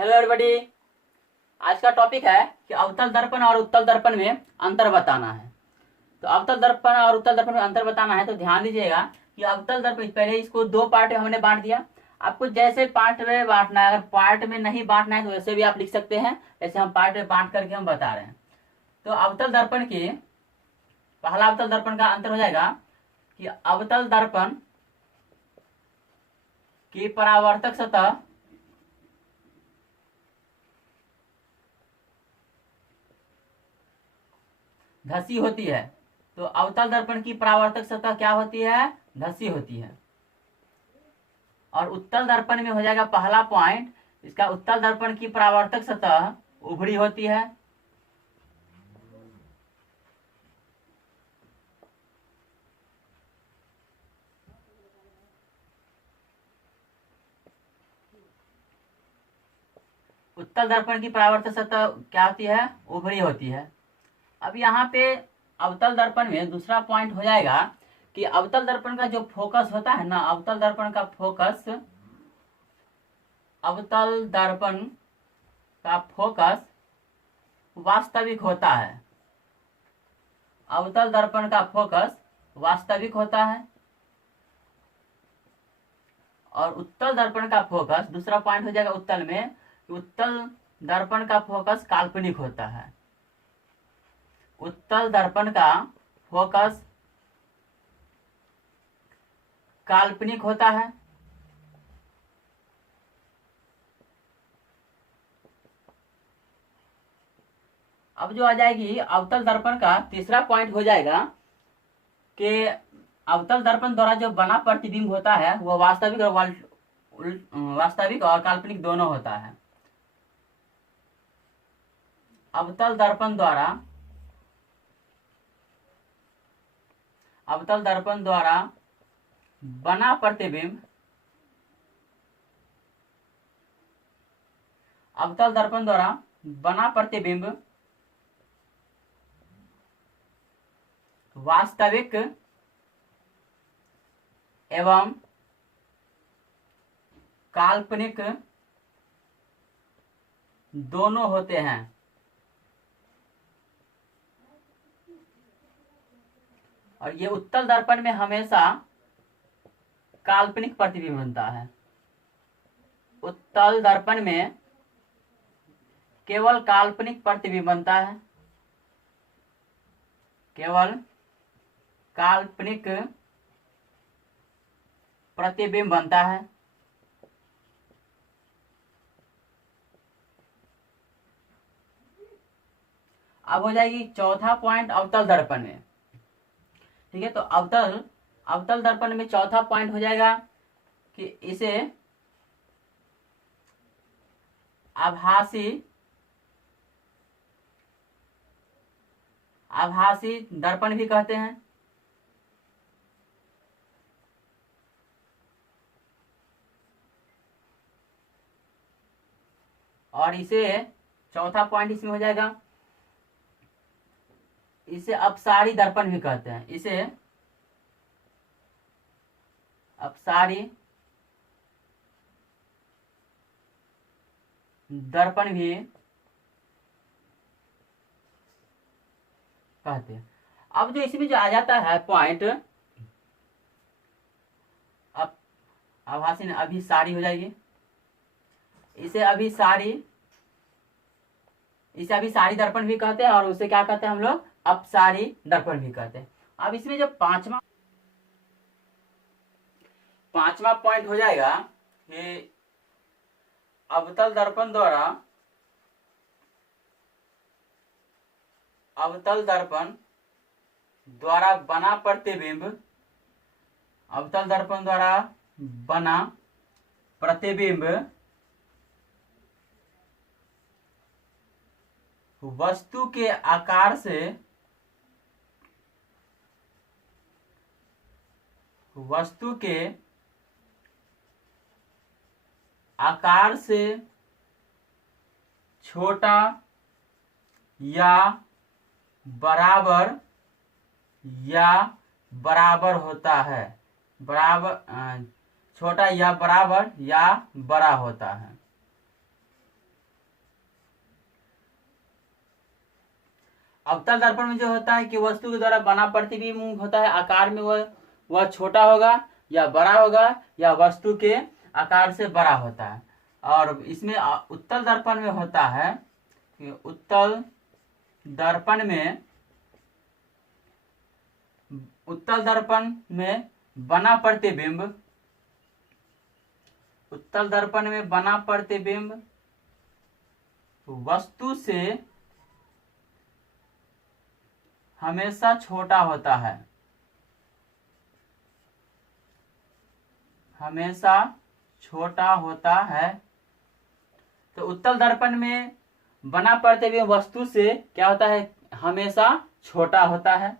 Hello everybody. आज का topic है कि अवतल दर्पण और उत्तल दर्पण में अंतर बताना है। तो अवतल दर्पण और उत्तल दर्पण में अंतर बताना है तो ध्यान दीजिएगा कि अवतल दर्पण पहले इसको दो पार्ट में हमने बांट दिया। आपको जैसे पार्ट में बांटना है, अगर पार्ट में नहीं बांटना है तो वैसे भी आप लिख सकते हैं, जैसे हम पार्ट में बांट करके हम बता रहे हैं। तो अवतल दर्पण की पहला अवतल दर्पण का अंतर हो जाएगा कि अवतल दर्पण की परावर्तक सतह धसी होती है। तो अवतल दर्पण की परावर्तक सतह क्या होती है? धसी होती है। और उत्तल दर्पण में हो जाएगा पहला पॉइंट, इसका उत्तल दर्पण की परावर्तक सतह उभरी होती है। उत्तल दर्पण की परावर्तक सतह क्या होती है? उभरी होती है। अब यहाँ पे अवतल दर्पण में दूसरा पॉइंट हो जाएगा कि अवतल दर्पण का जो फोकस होता है ना, अवतल दर्पण का फोकस, अवतल दर्पण का फोकस वास्तविक होता है। अवतल दर्पण का फोकस वास्तविक होता है और उत्तल दर्पण का फोकस, दूसरा पॉइंट हो जाएगा उत्तल में, उत्तल दर्पण का फोकस काल्पनिक होता है। उत्तल दर्पण का फोकस काल्पनिक होता है। अब जो आ जाएगी अवतल दर्पण का तीसरा पॉइंट हो जाएगा कि अवतल दर्पण द्वारा जो बना प्रतिबिंब होता है वह वास्तविक और काल्पनिक दोनों होता है। अवतल दर्पण द्वारा बना प्रतिबिंब, अवतल दर्पण द्वारा बना प्रतिबिंब वास्तविक एवं काल्पनिक दोनों होते हैं। और ये उत्तल दर्पण में हमेशा काल्पनिक प्रतिबिंब बनता है। उत्तल दर्पण में केवल काल्पनिक प्रतिबिंब बनता है, केवल काल्पनिक प्रतिबिंब बनता है। अब हो जाएगी चौथा पॉइंट अवतल दर्पण में। ठीक है, तो अवतल दर्पण में चौथा पॉइंट हो जाएगा कि इसे आभासी दर्पण भी कहते हैं। और इसे चौथा पॉइंट इसमें हो जाएगा, इसे अपसारी दर्पण भी कहते हैं। इसे अपसारी दर्पण भी कहते हैं। अब जो इसमें जो आ जाता है पॉइंट, अब आभासी अभिसारी हो जाएगी। इसे अभिसारी दर्पण भी कहते हैं और उसे क्या कहते हैं हम लोग? अपसारी दर्पण भी कहते हैं। अब इसमें जो पांचवा पॉइंट हो जाएगा कि अवतल दर्पण द्वारा बना प्रतिबिंब, अवतल दर्पण द्वारा बना प्रतिबिंब वस्तु के आकार से छोटा या बराबर होता है। छोटा या बराबर या बड़ा होता है। अवतल दर्पण में जो होता है कि वस्तु के द्वारा बना प्रतिबिंब होता है, आकार में वह छोटा होगा या बड़ा होगा या वस्तु के आकार से बड़ा होता है। और इसमें उत्तल दर्पण में होता है कि उत्तल दर्पण में बना प्रतिबिंब, उत्तल दर्पण में बना प्रतिबिंब वस्तु से हमेशा छोटा होता है, हमेशा छोटा होता है। तो उत्तल दर्पण में बना प्रतिबिंब वस्तु से क्या होता है, हमेशा छोटा होता है।